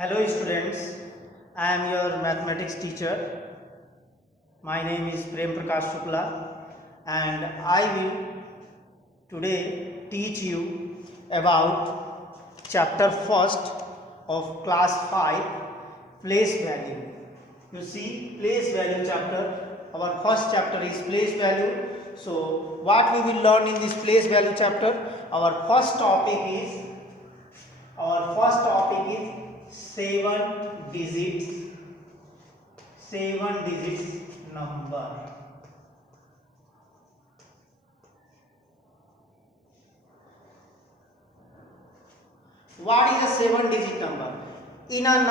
Hello students, I am your mathematics teacher. My name is Prem Prakash Shukla and I will today teach you about chapter first of class 5 place value. You see place value chapter, our first chapter is place value. So what we will learn in this place value chapter? Our first topic is 7 digits number. What is a 7-digit number? In a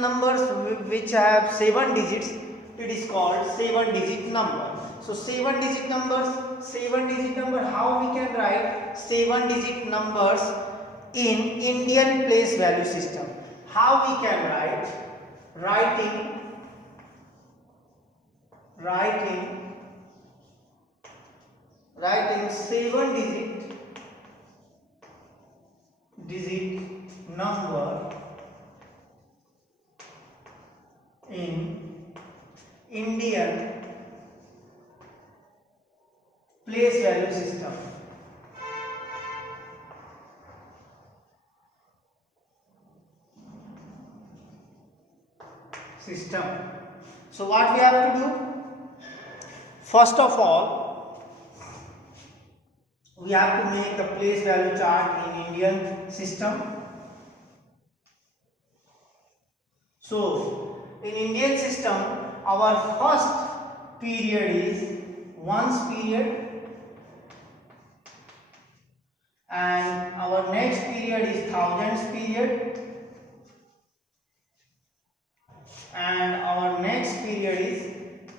numbers which have 7 digits, it is called 7-digit number. So 7-digit number, how we can write 7-digit numbers in Indian place value system? How we can write? Writing 7-digit number in Indian place value system. So what we have to do? First of all, we have to make the place value chart in Indian system. So in Indian system, our first period is ones period and our next period is thousands period and our next period is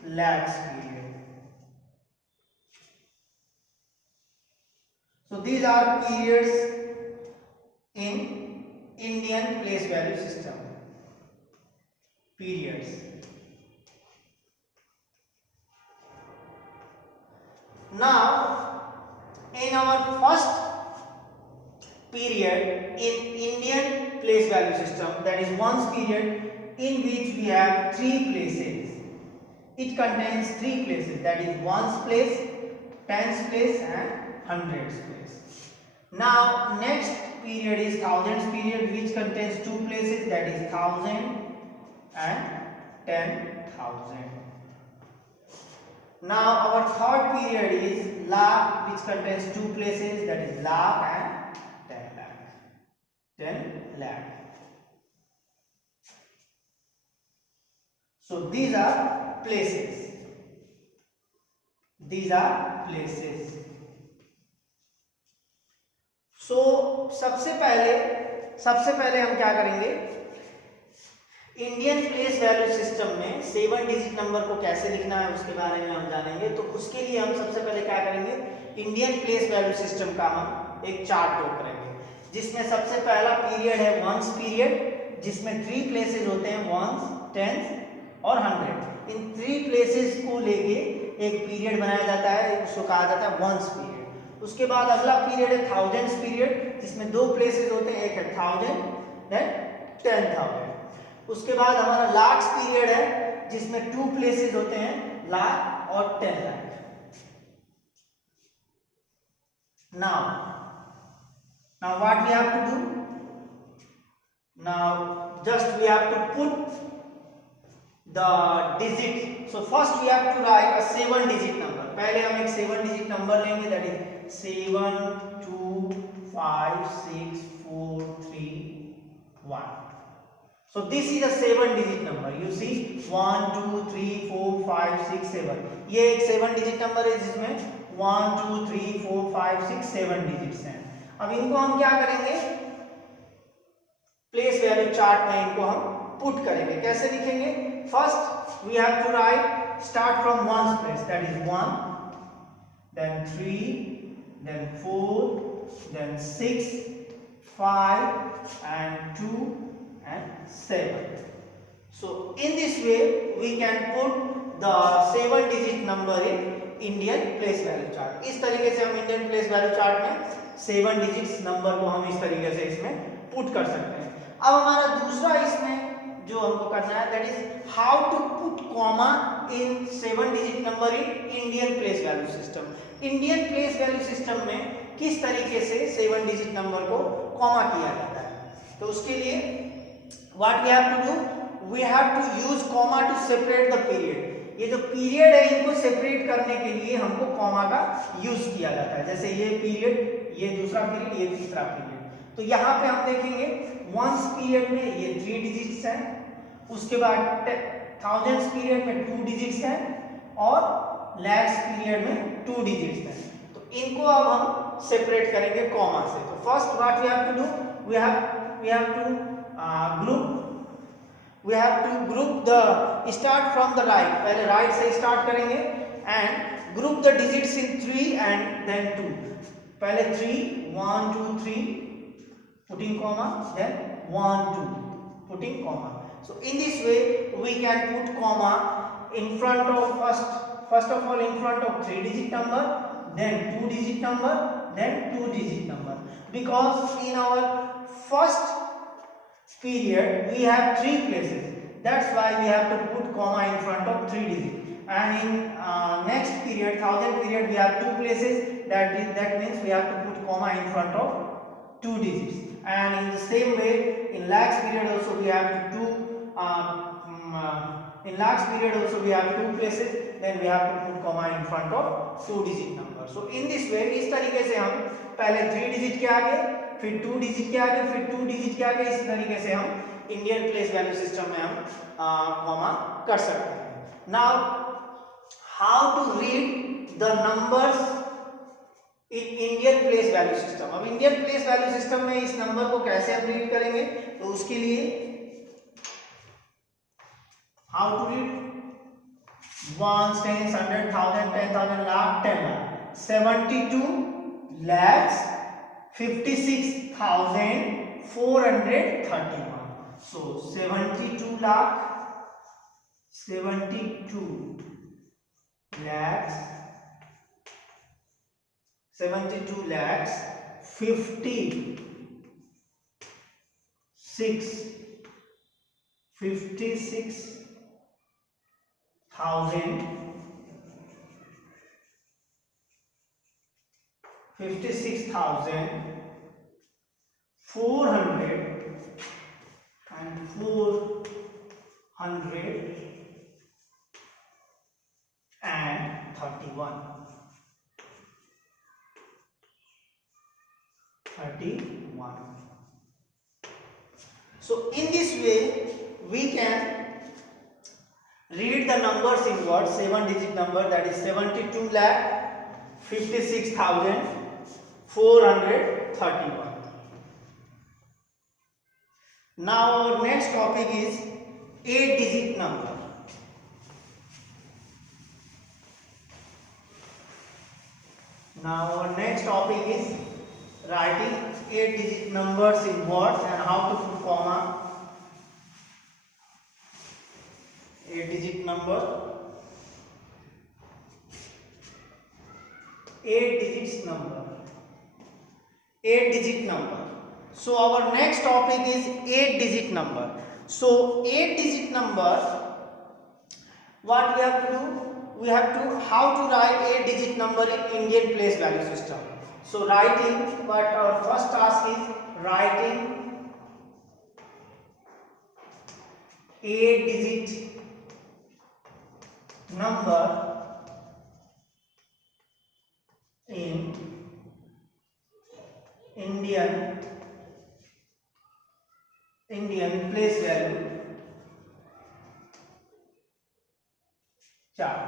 lakhs period. So these are periods in Indian place value system. Periods. Now, in our first period in Indian place value system, that is ones period, in which we have 3 places. It contains 3 places, that is ones place, tens place and hundreds place. Now next period is thousands period, which contains 2 places, that is 1000 and 10,000. Now our third period is lakh, which contains 2 places, that is lakh and 10 lakh. 10 lakh. So these are places. So सबसे पहले हम क्या करेंगे? Indian place value system में 7-डिजिट number को कैसे लिखना है उसके बारे में हम जानेंगे. तो उसके लिए हम सबसे पहले क्या करेंगे? इंडियन प्लेस वैल्यू सिस्टम का हम एक चार्ट ड्रॉ करेंगे, जिसमें सबसे पहला पीरियड है वंस पीरियड, जिसमें 3 प्लेसेस होते हैं, वंस, टेंस और 100. इन 3 प्लेसेस को लेके एक पीरियड बनाया जाता है, उसको कहा जाता है वंस पीरियड. उसके बाद अगला पीरियड है थाउजेंड्स पीरियड, जिसमें 2 प्लेसेस होते हैं, एक है 1000 देन 10,000. उसके बाद हमारा लाख्स पीरियड है, जिसमें 2 प्लेसेस होते हैं, लाख और 10 lakh. Now what we have to do? Now just we have to put the digit. So first we have to write a 7-digit number. पहले हम एक 7-digit number लेंगे, that is 7 2 5 6 4 3 1. So this is a 7-digit number. You see 1 2 3 4 5 6 7. ये एक 7-digit number है, जिसमें 1 2 3 4 5 6 7 digits हैं. अब इनको हम क्या करेंगे? प्लेस वैल्यू चार्ट में इनको हम पुट करेंगे. कैसे लिखेंगे? First we have to write start from ones place, that is 1 then 3 then 4 then 6 5 and 2 and 7. So in this way we can put the 7-digit number in Indian place value chart. इस तरीके से हम Indian place value chart में 7 digits number को हम इस तरीके से इसमें पुट कर सकते हैं। अब हमारा दूसरा इसमें जो हमको करना है that is how to put comma in 7 digit number in Indian place value system. Indian place value system में किस तरीके से 7 डिजिट नंबर को कॉमा किया जाता है। तो उसके लिए what we have to do, we have to use comma to separate the period. ये जो पीरियड है इनको सेपरेट करने के लिए हमको कॉमा का यूज किया जाता है। जैसे ये पीरियड, ये दूसरा पीरियड, ये तीसरा पीरियड। तो यहाँ पे हम देखेंगे वंस पीरियड में ये 3 डिजिट्स हैं, उसके बाद थाउजेंड्स पीरियड में 2 डिजिट्स हैं और लैक्स पीरियड में 2 डिजिट्स हैं। तो इनको अब हम सेपरेट करेंगे कॉमा से। तो first what we have to do, we have to group the start from the right. पहले राइट से स्टार्ट करेंगे and group the digits in 3 and then 2। पहले 3 1 2 3 putting comma, then 1 2 putting comma. So in this way we can put comma in front of first of all in front of 3 digit number, then 2 digit number, then 2 digit number, because in our first period we have 3 places, that's why we have to put comma in front of 3 digit. And in next period, 1000 period, we have 2 places, that means we have to put comma in front of 2 digits. And in the same way in lakhs period also we have to do in lakhs period also we have 2 places, then we have to put comma in front of 2 digit number. So in this way, इस तरीके से हम पहले 3 digit के आगे, फिर 2 digit के आगे, फिर 2 डिजिट के आगे, इस तरीके से हम इंडियन प्लेस वैल्यू सिस्टम में हम कॉमा कर सकते हैं। Now how to read the numbers in Indian place value system. अब इंडियन प्लेस वैल्यू सिस्टम में इस नंबर को कैसे हम रीड करेंगे, तो उसके लिए how to read 1 10 100 1000 10,000 lakh 10 lakh 72 lakhs 56,431। so 72 lakh 72 lakhs 431. So in this way we can read the numbers in words, 7 digit number, that is 72 lakh 56,431. Now our next topic is 8 digit number. Now our next topic is writing 8 digit numbers in words and how to put comma. 8 digit number, 8 digits number, 8 digit number. So our next topic is 8 digit number. So 8 digit number, what we have to do, we have to how to write 8 digit number in Indian place value system. So writing, but our first task is writing 8 digit number in Indian place value chart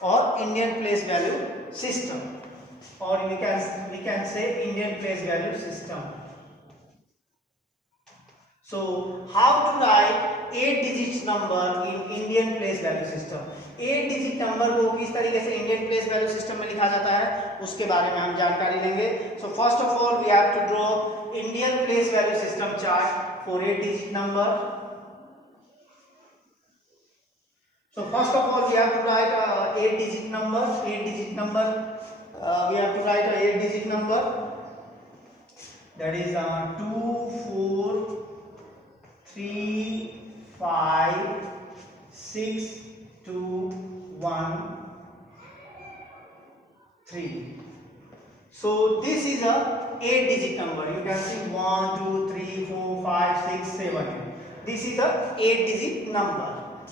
or Indian place value system, or we can say Indian place value system. So how to write 8 digits number in Indian place value system. 8 digit number को किस तरीके से Indian place value system में लिखा जाता है उसके बारे में हम जानकारी लेंगे। So first of all we have to draw Indian place value system chart for 8 digit number. So first of all we have to write a 8 digit number. We have to write a 8 digit number, that is 2 4 3 5 6 2 1 3. So this is a 8-digit number. You can see 1 2 3 4 5 6 7. This is a 8-digit number.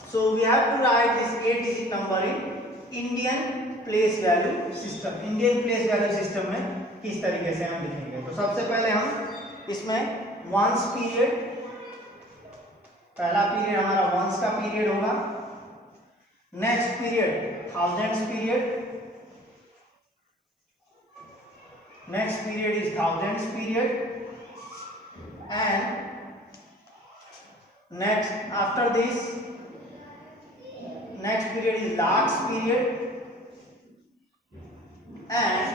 So we have to write this 8-digit number in Indian place value system. Indian place value system में किस तरीके से हम लिखेंगे? तो सबसे पहले हम इसमें वंस पीरियड, पहला पीरियड हमारा वंस का पीरियड होगा. Next period thousands period, next period is thousands period, and next after this next period is lakhs period, and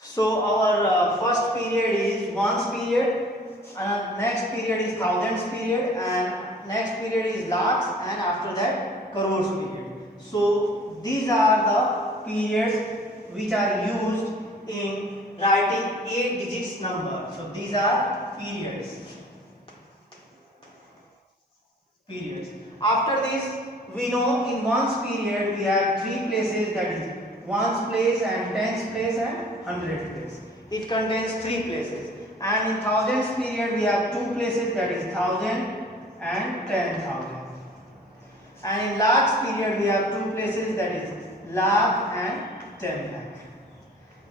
so our first period is ones period, next period is thousands period, and next period is lakhs, and after that crores period. So these are the periods which are used in writing 8 digits number. So these are periods. After this, we know in ones period we have 3 places, that is ones place and tens place and hundred place. It contains 3 places. And in thousands period we have 2 places, that is 1000 and 10,000. And in lakhs period we have 2 places, that is lakh and 10 lakh.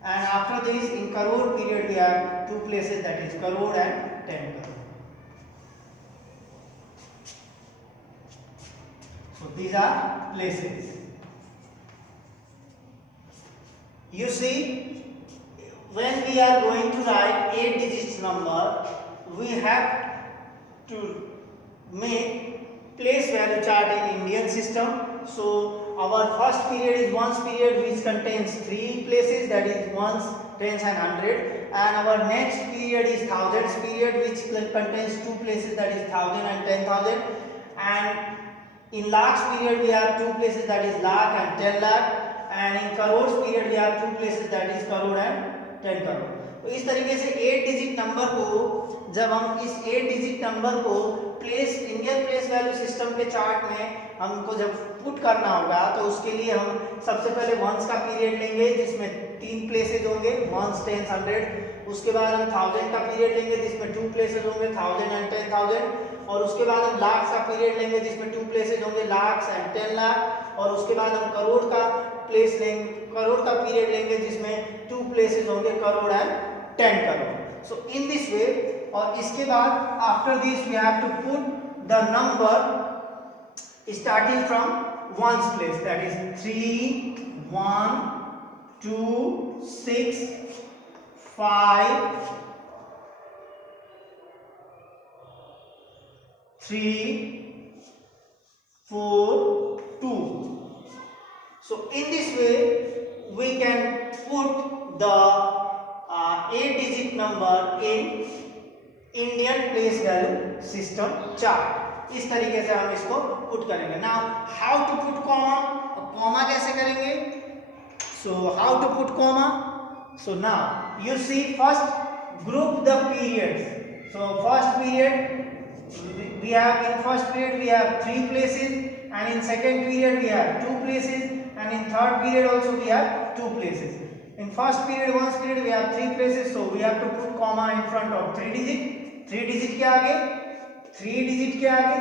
And after this in crore period we have 2 places, that is crore and 10 crore. So these are places. You see, when we are going to write 8 digits number, we have to make place value chart in Indian system. So our first period is ones period, which contains 3 places, that is ones, tens and hundred. And our next period is thousands period, which contains 2 places, that is 1000 and 10,000. And in lakhs period we have 2 places, that is lakh and 10 lakh. And in crores period we have 2 places, that is crore and 10 crore. तो इस तरीके से 8 digit number को, जब हम इस 8 digit number को place Indian place value system के चार्ट में हमको जब पुट करना होगा, तो उसके लिए हम सबसे पहले वंस का पीरियड लेंगे जिसमें 3 प्लेसेज होंगे, वंस, टेंस, हंड्रेड. उसके बाद हम थाउजेंड का पीरियड लेंगे जिसमें 2 प्लेसेज होंगे, 1000 एंड 10,000. और उसके बाद हम लाख का पीरियड लेंगे जिसमें 2 प्लेसेज होंगे, लाख्स एंड 10 लाख. और उसके बाद हम करोड़ का प्लेस लेंगे, करोड़ का पीरियड लेंगे जिसमें 2 प्लेसेस होंगे, crore and 10 crore. So in this way. और इसके बाद after this we have to put the number starting from ones place, that is 3 1 2 6 5 3 4 2. So in this way we can put the 8-digit number in Indian place value system chart. इस तरीके से हम इसको put करेंगे. Now how to put comma? Comma कैसे करेंगे? So how to put comma? So now you see, first group the periods. So first period we have, in first period we have 3 places, and in second period we have 2 places, and in third period also we have 2 places. In first period, ones period we have 3 places, so we have to put comma in front of 3 digit. 3 digit के आगे, 3 digit के आगे,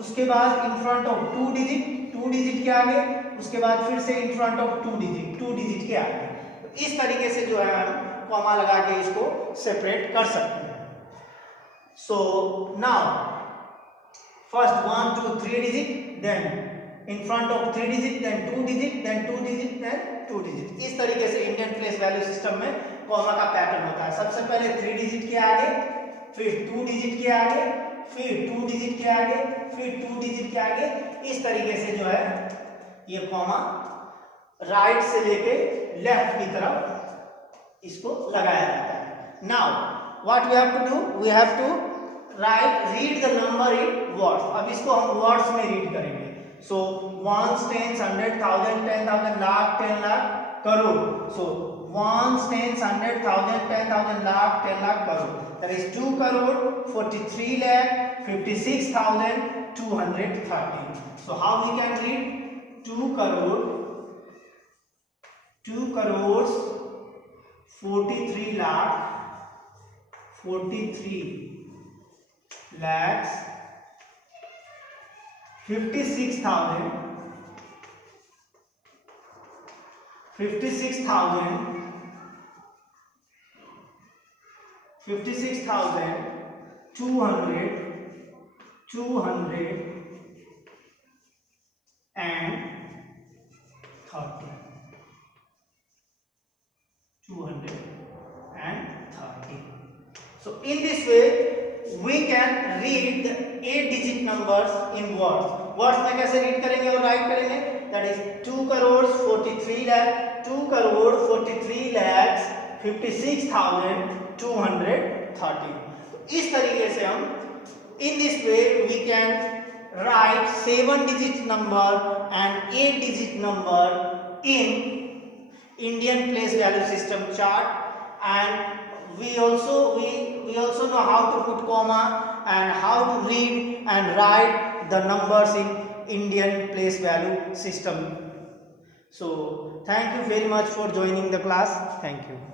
उसके बाद in front of 2 digit, 2 digit के आगे, उसके बाद फिर से in front of 2 digit, 2 digit के आगे. तो इस तरीके से जो है हम कॉमा लगा के इसको सेपरेट कर सकते हैं. So now first 1 2 3 digit, then in front of 3 digit, then 2 digit, then 2 digit, then 2 digit. इस तरीके से इंडियन प्लेस वैल्यू सिस्टम में कॉमा का पैटर्न होता है. सबसे पहले 3 डिजिट के आगे, फिर 2 डिजिट के आगे, फिर 2 डिजिट के आगे, फिर 2 डिजिट के आगे. इस तरीके से जो है ये कॉमा राइट से लेके लेफ्ट की तरफ इसको लगाया जाता है. Now what we have to do, we have to read the number in words. अब इसको हम वर्ड्स में रीड करेंगे। So ones, tens, 100, 1000, 10,000, lakh, 10 lakh, crore. So ones, tens, 100, 1000, 10,000, lakh, 10 lakh, crore. That is 2 crore 43 lakh 56,230। So how we can read 2 crores 43 lakhs 230. So in this way we can read the 8-digit numbers in words. Words में कैसे read करेंगे और right करेंगे? That is 2 crores 43 lakhs 56,230. इस तरीके से हम in this way we can write 7-digit number and 8-digit number in Indian place value system chart, and we also know how to put comma and how to read and write the numbers in Indian place value system. So thank you very much for joining the class. Thank you.